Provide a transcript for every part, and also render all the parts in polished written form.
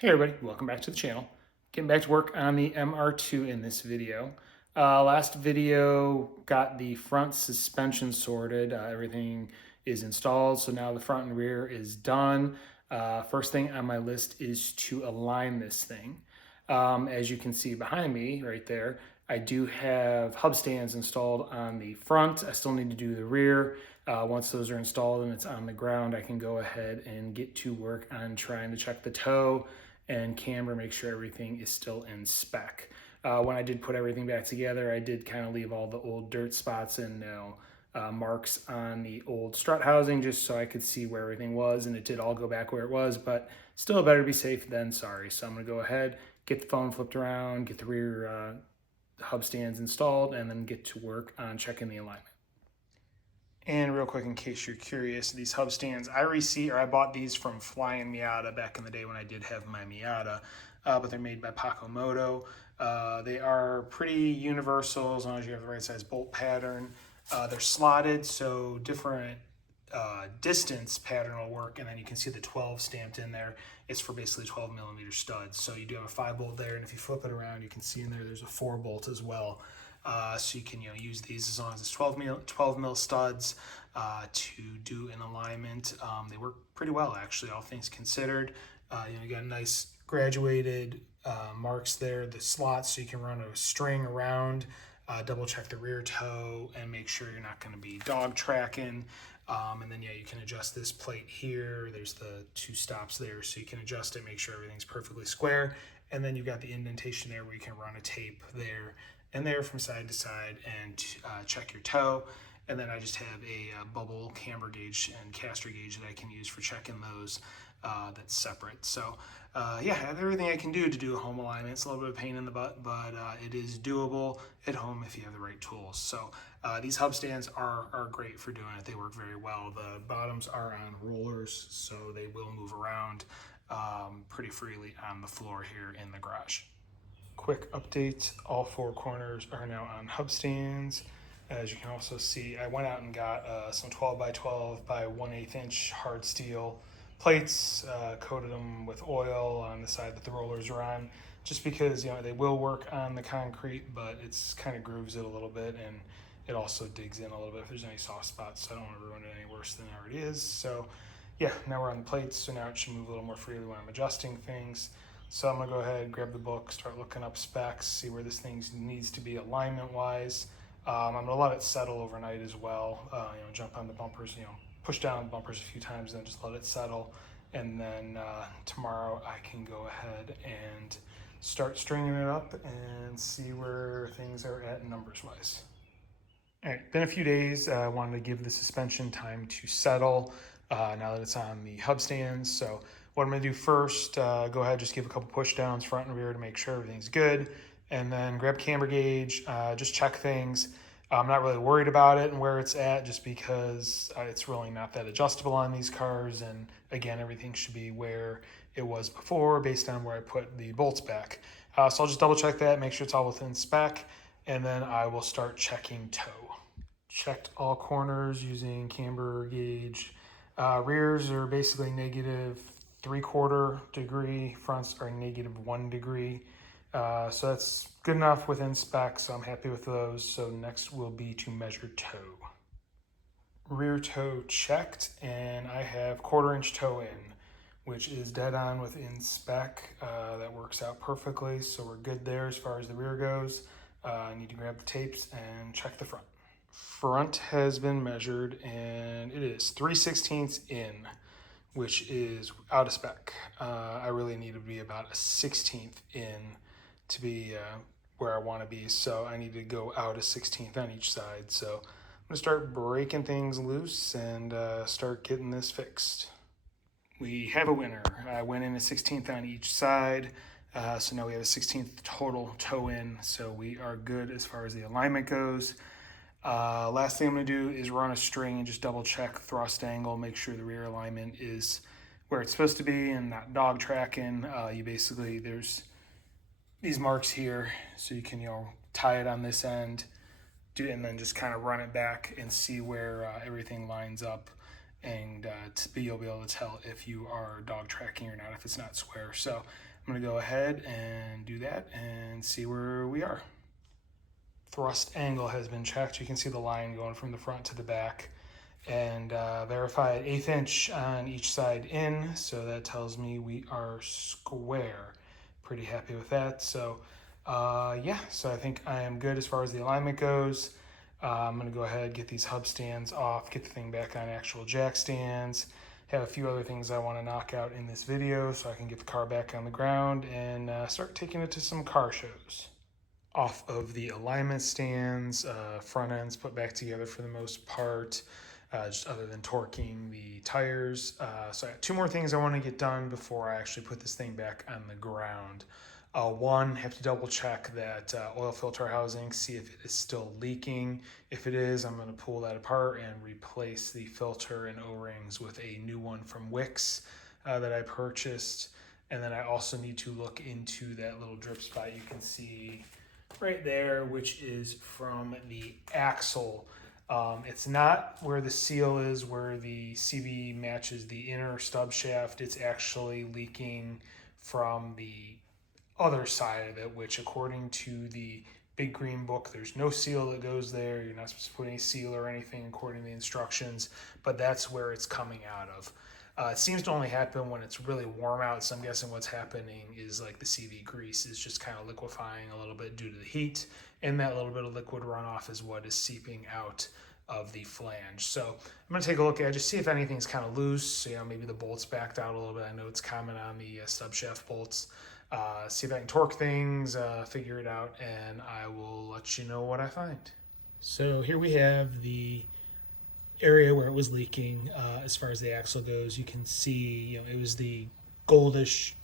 Hey everybody, welcome back to the channel. Getting back to work on the MR2 in this video. Last video got the front suspension sorted. Everything is installed, so now the front and rear is done. First thing on my list is to align this thing. As you can see behind me right there, I do have hub stands installed on the front. I still need to do the rear. Once those are installed and it's on the ground, I can go ahead and get to work on trying to check the toe and camber, make sure everything is still in spec. When I did put everything back together, I did kind of leave all the old dirt spots and marks on the old strut housing just so I could see where everything was, and it did all go back where it was, but still better to be safe than sorry. So I'm gonna go ahead, get the phone flipped around, get the rear hub stands installed, and then get to work on checking the alignment. And real quick, in case you're curious, these hub stands, I bought these from Flying Miata back in the day when I did have my Miata, but they're made by Paco Moto. They are pretty universal as long as you have the right size bolt pattern. They're slotted, so different distance pattern will work, and then you can see the 12 stamped in there. It's for basically 12mm studs. So you do have a 5 bolt there, and if you flip it around, you can see in there's a 4 bolt as well. So you can use these as long as it's 12 mil studs to do an alignment. They work pretty well actually, all things considered. You got nice graduated marks there, the slots, so you can run a string around, double check the rear toe, and make sure you're not going to be dog tracking. And then you can adjust this plate here. There's the 2 stops there, so you can adjust it, make sure everything's perfectly square. And then you've got the indentation there where you can run a tape there and there from side to side and check your toe. And then I just have a bubble camber gauge and caster gauge that I can use for checking those. That's separate. So I have everything I can do to do a home alignment. It's a little bit of a pain in the butt, but it is doable at home if you have the right tools. So these hub stands are great for doing it. They work very well. The bottoms are on rollers, so they will move around pretty freely on the floor here in the garage. Quick update, all 4 corners are now on hub stands. As you can also see, I went out and got some 12 by 12 by 1/8 inch hard steel plates, coated them with oil on the side that the rollers are on, just because they will work on the concrete, but it's kind of grooves it a little bit, and it also digs in a little bit if there's any soft spots, so I don't want to ruin it any worse than it already is. So now we're on the plates, so now it should move a little more freely when I'm adjusting things. So I'm gonna go ahead, grab the book, start looking up specs, see where this thing needs to be alignment wise. I'm gonna let it settle overnight as well. Jump on the bumpers, push down the bumpers a few times, and then just let it settle. And then tomorrow I can go ahead and start stringing it up and see where things are at numbers wise. All right, been a few days. I wanted to give the suspension time to settle now that it's on the hub stands. So what I'm gonna do first, go ahead, just give a couple push downs front and rear to make sure everything's good. And then grab camber gauge, just check things. I'm not really worried about it and where it's at just because it's really not that adjustable on these cars. And again, everything should be where it was before based on where I put the bolts back. So I'll just double check that, make sure it's all within spec, and then I will start checking toe. Checked all corners using camber gauge. Rears are basically -3/4 degree, fronts are -1 degree. So that's good enough within spec, so I'm happy with those. So next will be to measure toe. Rear toe checked, and I have 1/4 inch toe in, which is dead on within spec. That works out perfectly, so we're good there as far as the rear goes. I need to grab the tapes and check the front. Front has been measured, and it is 3/16 in, which is out of spec. I really need to be about a 1/16 in to be where I want to be, so I need to go out a 1/16 on each side. So I'm gonna start breaking things loose and start getting this fixed. We have a winner. I went in a 1/16 on each side, so now we have a 1/16 total toe in, so we are good as far as the alignment goes. Last thing I'm going to do is run a string and just double check thrust angle, make sure the rear alignment is where it's supposed to be and not dog tracking. There's these marks here, so you can tie it on this end, and then just kind of run it back and see where everything lines up, and you'll be able to tell if you are dog tracking or not if it's not square. So I'm going to go ahead and do that and see where we are. Thrust angle has been checked. You can see the line going from the front to the back, and verify an 1/8 inch on each side in, so that tells me we are square. Pretty happy with that. So yeah, so I think I am good as far as the alignment goes. I'm going to go ahead, get these hub stands off, get the thing back on actual jack stands. Have a few other things I want to knock out in this video so I can get the car back on the ground and start taking it to some car shows. Off of the alignment stands, front ends put back together for the most part, just other than torquing the tires. So I have 2 more things I want to get done before I actually put this thing back on the ground. One, have to double check that oil filter housing, see if it is still leaking. If it is, I'm going to pull that apart and replace the filter and O-rings with a new one from Wix that I purchased. And then I also need to look into that little drip spot you can see right there, which is from the axle. It's not where the seal is, where the CV matches the inner stub shaft. It's actually leaking from the other side of it, which according to the big green book, there's no seal that goes there. You're not supposed to put any seal or anything according to the instructions, but that's where it's coming out of. It seems to only happen when it's really warm out, so I'm guessing what's happening is like the CV grease is just kind of liquefying a little bit due to the heat, and that little bit of liquid runoff is what is seeping out of the flange. So I'm going to take a look at it, just see if anything's kind of loose. You know, maybe the bolt's backed out a little bit. I know it's common on the stub shaft bolts. See if I can torque things, figure it out, and I will let you know what I find. So here we have the area where it was leaking. As far as the axle goes, you can see, you know, it was the goldish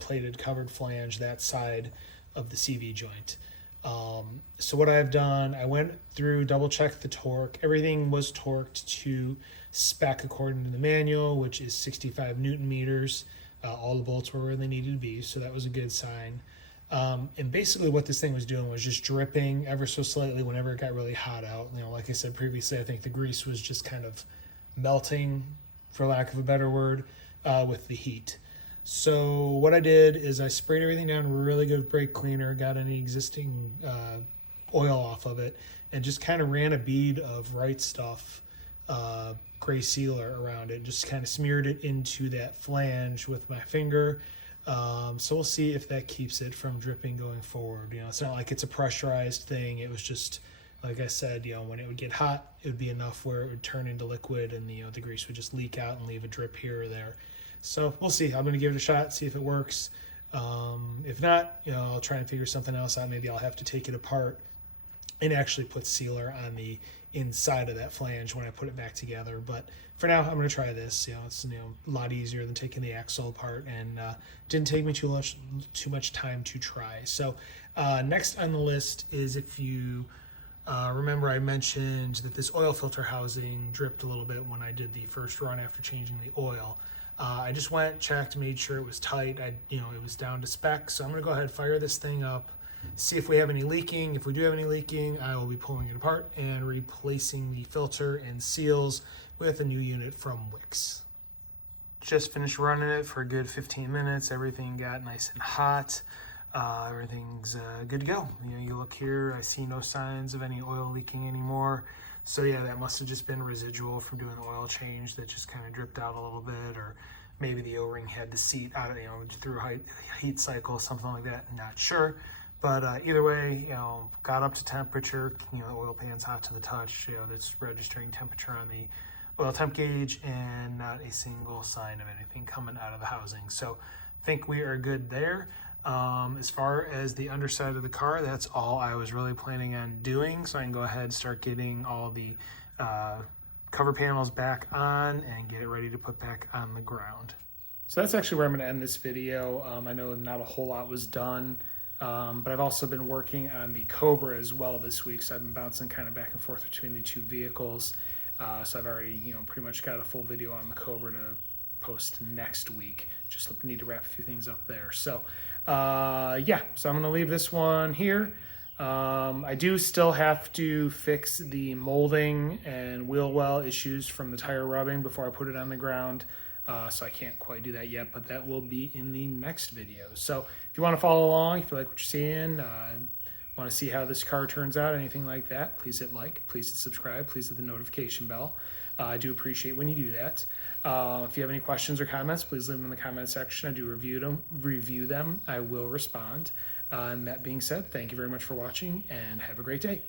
plated covered flange, that side of the CV joint. So what I've done, I went through, double checked the torque. Everything was torqued to spec according to the manual, which is 65 Newton meters. All the bolts were where they needed to be, so that was a good sign. And basically what this thing was doing was just dripping ever so slightly whenever it got really hot out. You know, like I said previously, I think the grease was just kind of melting, for lack of a better word, with the heat. So what I did is I sprayed everything down really good with brake cleaner, got any existing oil off of it, and just kind of ran a bead of Right Stuff gray sealer around it, just kind of smeared it into that flange with my finger. So we'll see if that keeps it from dripping going forward. You know, it's not like it's a pressurized thing. It was just, like I said, you know, when it would get hot, it would be enough where it would turn into liquid, and you know, the grease would just leak out and leave a drip here or there. So we'll see. I'm going to give it a shot, see if it works. If not, you know, I'll try and figure something else out. Maybe I'll have to take it apart and actually put sealer on the inside of that flange when I put it back together. But for now, I'm going to try this. You know, it's, you know, a lot easier than taking the axle apart, and didn't take me too much time to try. So next on the list is, if you remember, I mentioned that this oil filter housing dripped a little bit when I did the first run after changing the oil. I just went, checked, made sure it was tight. You know, it was down to spec. So I'm going to go ahead, fire this thing up, see if we have any leaking. If we do have any leaking, I will be pulling it apart and replacing the filter and seals with a new unit from Wix. Just finished running it for a good 15 minutes. Everything got nice and hot. Everything's good to go. You know, you look here, I see no signs of any oil leaking anymore. So yeah, that must have just been residual from doing the oil change that just kind of dripped out a little bit, or maybe the O-ring had the seat out of, you know, through a heat cycle, something like that. Not sure. But either way, you know, got up to temperature. You know, the oil pan's hot to the touch. You know, that's registering temperature on the oil temp gauge, and not a single sign of anything coming out of the housing. So I think we are good there. As far as the underside of the car, that's all I was really planning on doing. So I can go ahead and start getting all the cover panels back on and get it ready to put back on the ground. So that's actually where I'm going to end this video. I know not a whole lot was done. But I've also been working on the Cobra as well this week, so I've been bouncing kind of back and forth between the two vehicles. So I've already, you know, pretty much got a full video on the Cobra to post next week. Just need to wrap a few things up there. So yeah, so I'm going to leave this one here. I do still have to fix the molding and wheel well issues from the tire rubbing before I put it on the ground. so I can't quite do that yet, but that will be in the next video. So if you want to follow along, if you like what you're seeing, want to see how this car turns out, anything like that, please hit like, please hit subscribe, please hit the notification bell. I do appreciate when you do that. If you have any questions or comments, please leave them in the comment section. I do review them. I will respond. And that being said, thank you very much for watching and have a great day.